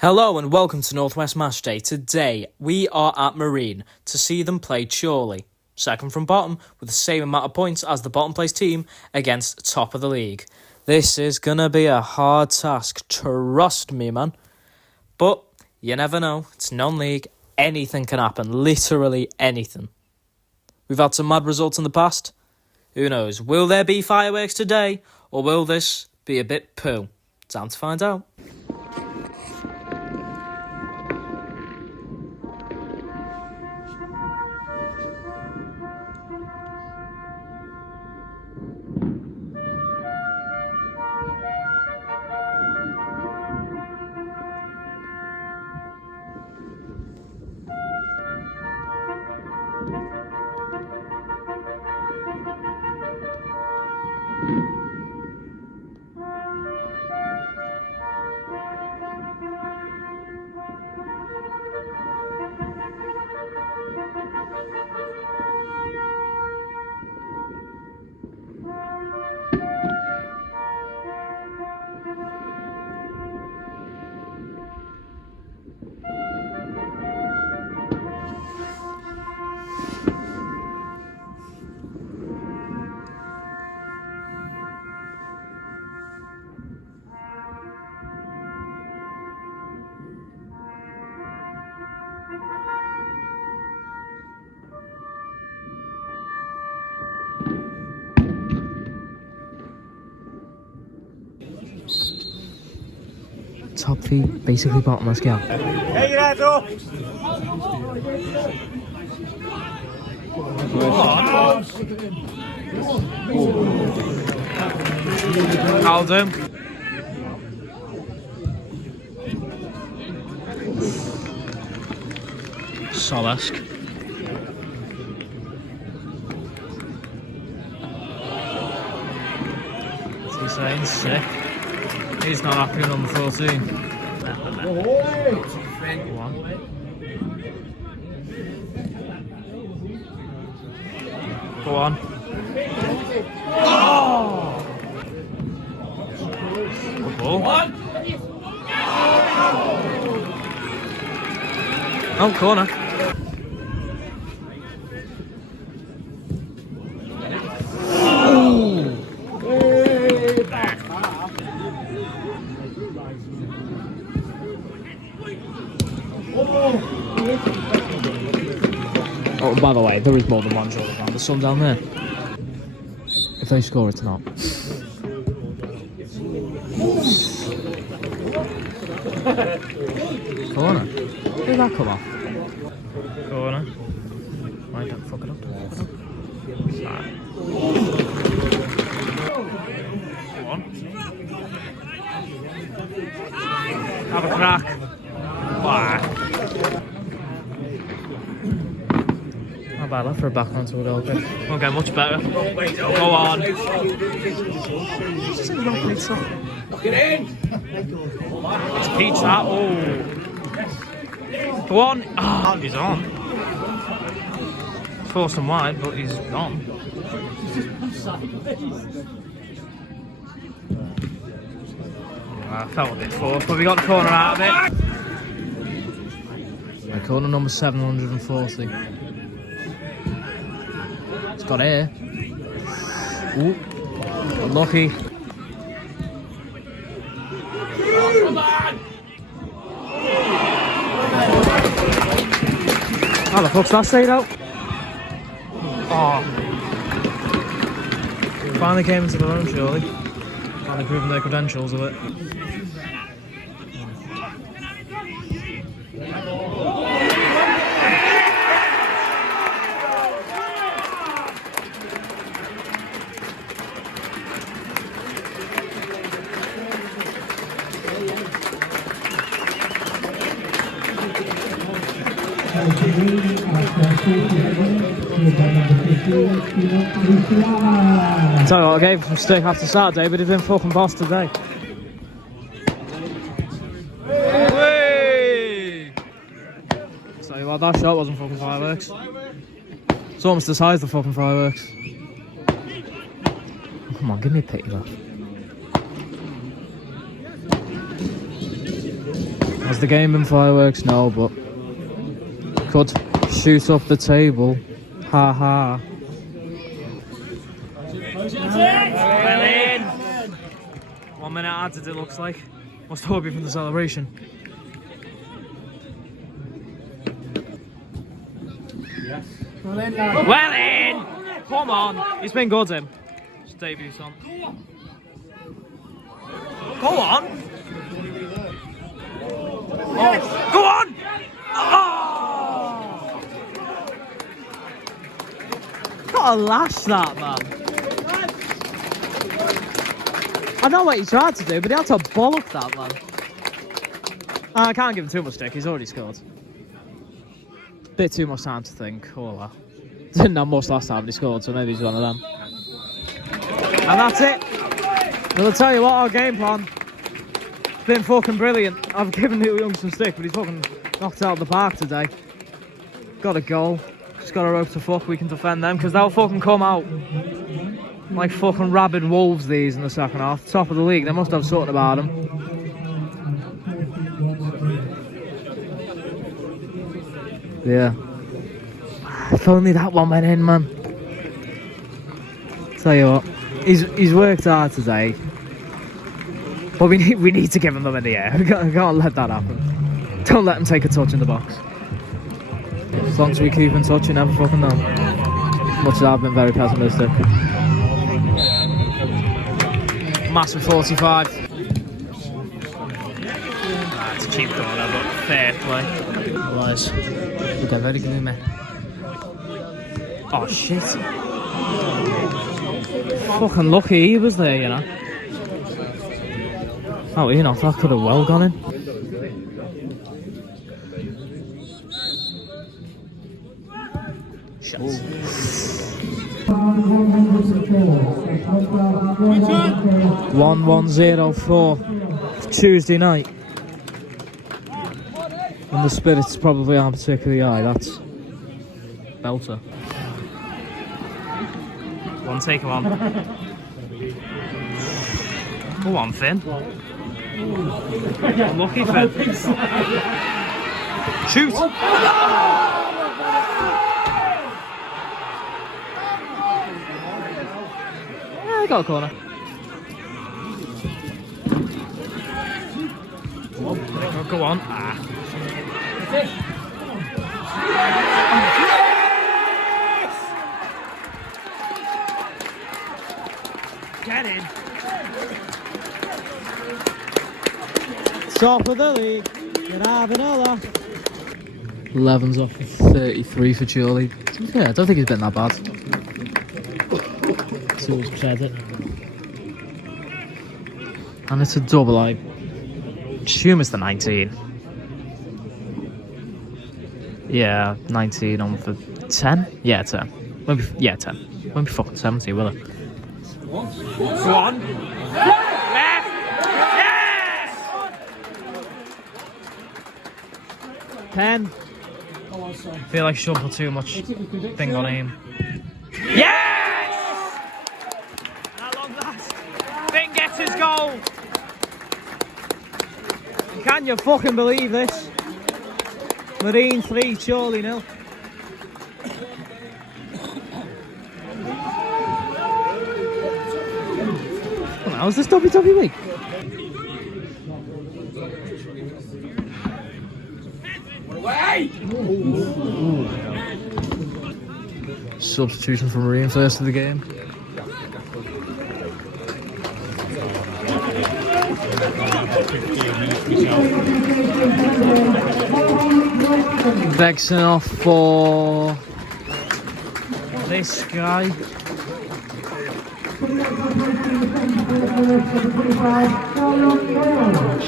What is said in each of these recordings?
Hello and welcome to Northwest Matchday. Today we are at Marine to see them play Chorley, second from bottom with the same amount of points as the bottom place team against top of the league. This is gonna be a hard task, trust me man. But you never know, it's non-league, anything can happen, literally anything. We've had some mad results in the past. Who knows, will there be fireworks today or will this be a bit poo? Time to find out. Top feet, basically bottom, let's go. Hey, you there, How's him? Solesk. What's he saying? Sick. He's not happy with number 14. Go on. Go on. Oh! Good ball. Oh, corner. Oh, by the way, there is more than one Jordan around. There's some down there. If they score, it's not. Corner. Where'd that come off? Corner. Why don't fuck it up? Sorry. Come on. Have a crack. Wow. Not bad left for a backhand to it all. Won't get much better. Go on. Lock it in. It's Peach that. Oh. Go on. Oh, he's on. It's forced and wide, but he's on. I felt a bit forced, but we got the corner out of it. Corner number 740. It's got air. Ooh, unlucky. How the fuck's that stayed out? Oh. Finally came into their own, surely. Finally proving their credentials of it. Tell you what, I gave him stick after Saturday, but he's been fucking boss today. Tell you what, that shot wasn't fucking fireworks. It's almost the size of the fucking fireworks. Come on, give me a pity, love. Has the game been fireworks? No, but could shoot up the table. Ha ha. Well in. 1 minute added, it looks like. Must hope you from the celebration. Yes. Well in! Come on! He's been good, him. His debut son. Go on! Oh. Go on! Oh! Gotta lash that, man. I know what he tried to do, but he had to bollock that, man. I can't give him too much stick, he's already scored. Bit too much time to think, oh well. Didn't have much last time he scored, so maybe he's one of them. And that's it. I'll tell you what, our game plan has been fucking brilliant. I've given Neil Young some stick, but he's fucking knocked it out of the park today. Got a goal. Just got to hope to fuck we can defend them, because they'll fucking come out like fucking rabid wolves, these, in the second half. Top of the league, they must have something about them. Yeah. If only that one went in, man. Tell you what, he's worked hard today, but we need to give him them in the air. We can't let that happen. Don't let him take a touch in the box. As long as we keep in touch, you never fucking know. Much as I've been very pessimistic. Massive 45. It's a cheap corner, but fair play. Otherwise, we get very gloomy. Oh shit. Fucking lucky he was there, you know. Oh, you know, that could have well gone in. Shit. 1-1-0-4 Tuesday night. And the spirits probably aren't particularly high, that's belter. One take him on. Go on, Finn. Unlucky, Finn. Shoot! Yeah, I got a corner. Go on. Ah. Get in. Top of the league. You're having a laugh. 11's off 33 for Charlie. Yeah, I don't think he's been that bad. So we'll shed it. And it's a double. I assume it's the 19. Yeah, 19 on for 10? Yeah, 10. Won't be, yeah, 10. Won't be fucking 70, will it? Go on. Left! Yes! 10. I feel like I shouldn't put too much thing on him. Yes! I love that. Finn gets his goal. Can you fucking believe this? Marine 3, Chorley 0. How's this WWE? Substitution for Marine first of the game. Vexing off for this guy.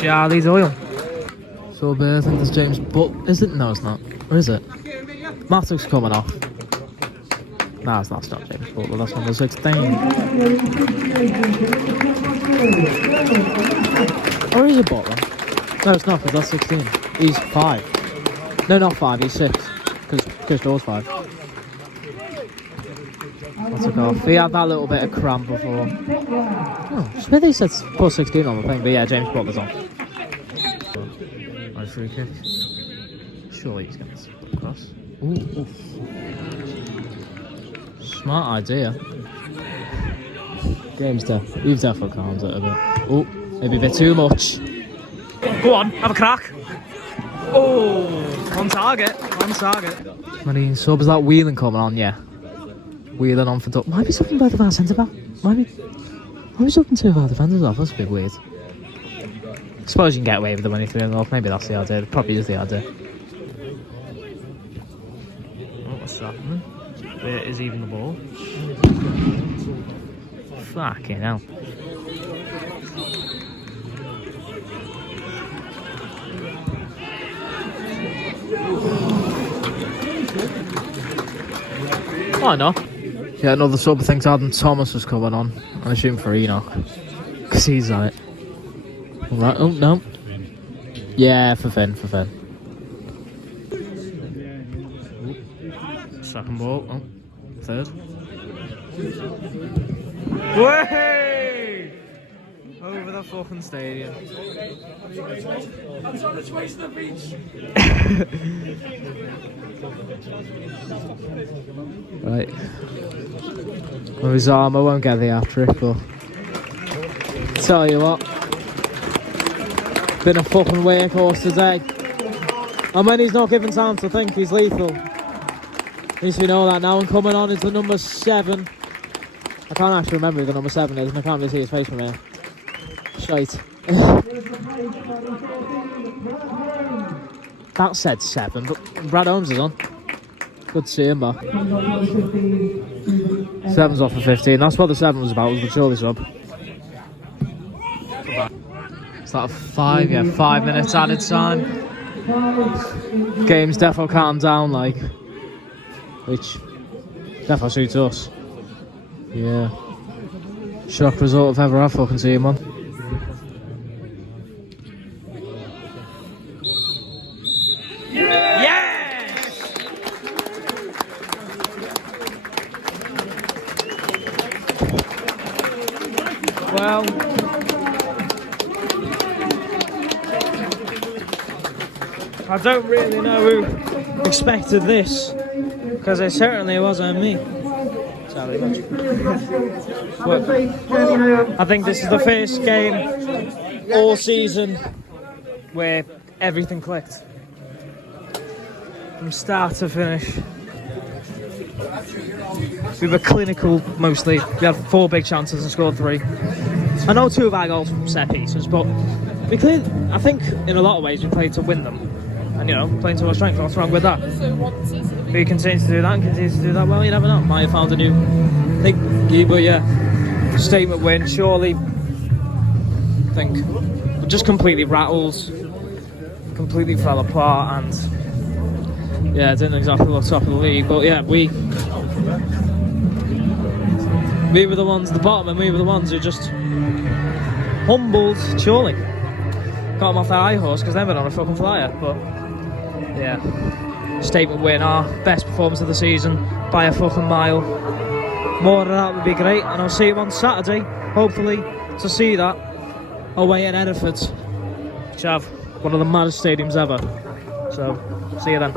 Charlie Doyle. So bad, I think there's James, but is it? No, it's not. Or is it? Matto's coming off. Nah, it's not James Butler, that's number 16. Or is it Butler? No, it's not, because that's 16. He's 5. No, not 5, he's 6. Because Chris Dawes 5. I took off. He had that little bit of cramp before. Oh, Smithy said plus 16 on the thing, but yeah, James Butler's on. free kick. Surely he's going to put across. Ooh, oof. Smart idea. You've definitely calmed it a bit. Oh, maybe a bit too much. Go on, have a crack. Oh, on target. Marine sub, is that Whelan coming on? Yeah. Whelan on for... Might be something both of our centre back. Might be something two of our defenders off. That's a bit weird. I suppose you can get away with the money 3-0. Maybe that's the idea. It probably is the idea. Oh, what's happening? It is even the ball. Fucking hell. Why not? Yeah, another sub. I think Adam Thomas was coming on. I assume for Enoch. Because he's on it. Right. Oh, no. Yeah, for Finn. Second ball. Oh, third. Way! Over the fucking stadium. I'm trying to trace the beach. Right. Well, his arm, I won't get the hat-trick, but tell you what, been a fucking workhorse today. And when he's not given time to think, he's lethal. At least we know that now. And coming on is the number 7. I can't actually remember who the number 7 is, and I can't really see his face from here. Shite. That said 7, but Brad Holmes is on. Good to see him back. 7's off for 15. That's what the 7 was about, was the Chorley sub. Is that a 5? Yeah, 5 minutes added time. Game's defo calmed down, like. Which defo suits us. Yeah. Shock result if ever I've fucking seen one. Yes! Well, I don't really know who expected this, because it certainly wasn't me. But I think this is the first game all season where everything clicked from start to finish. We were clinical mostly. We had 4 big chances and scored 3. I know 2 of our goals from set pieces, but we cleared. I think in a lot of ways we played to win them, and you know, playing to our strength. What's wrong with that? We continue to do that and continue to do that. Well, you never know. Might have found a new thing, but yeah, statement win. Surely, I think, just completely rattles, completely fell apart, and yeah, didn't exactly look top of the league. But yeah, we were the ones at the bottom, and we were the ones who just humbled Chorley. Got them off their high horse because they've been on a fucking flyer. But yeah, statement win, our best performance of the season by a fucking mile. More of that would be great, and I'll see you on Saturday, hopefully, to see that away at Hereford, which have one of the maddest stadiums ever. So, see you then.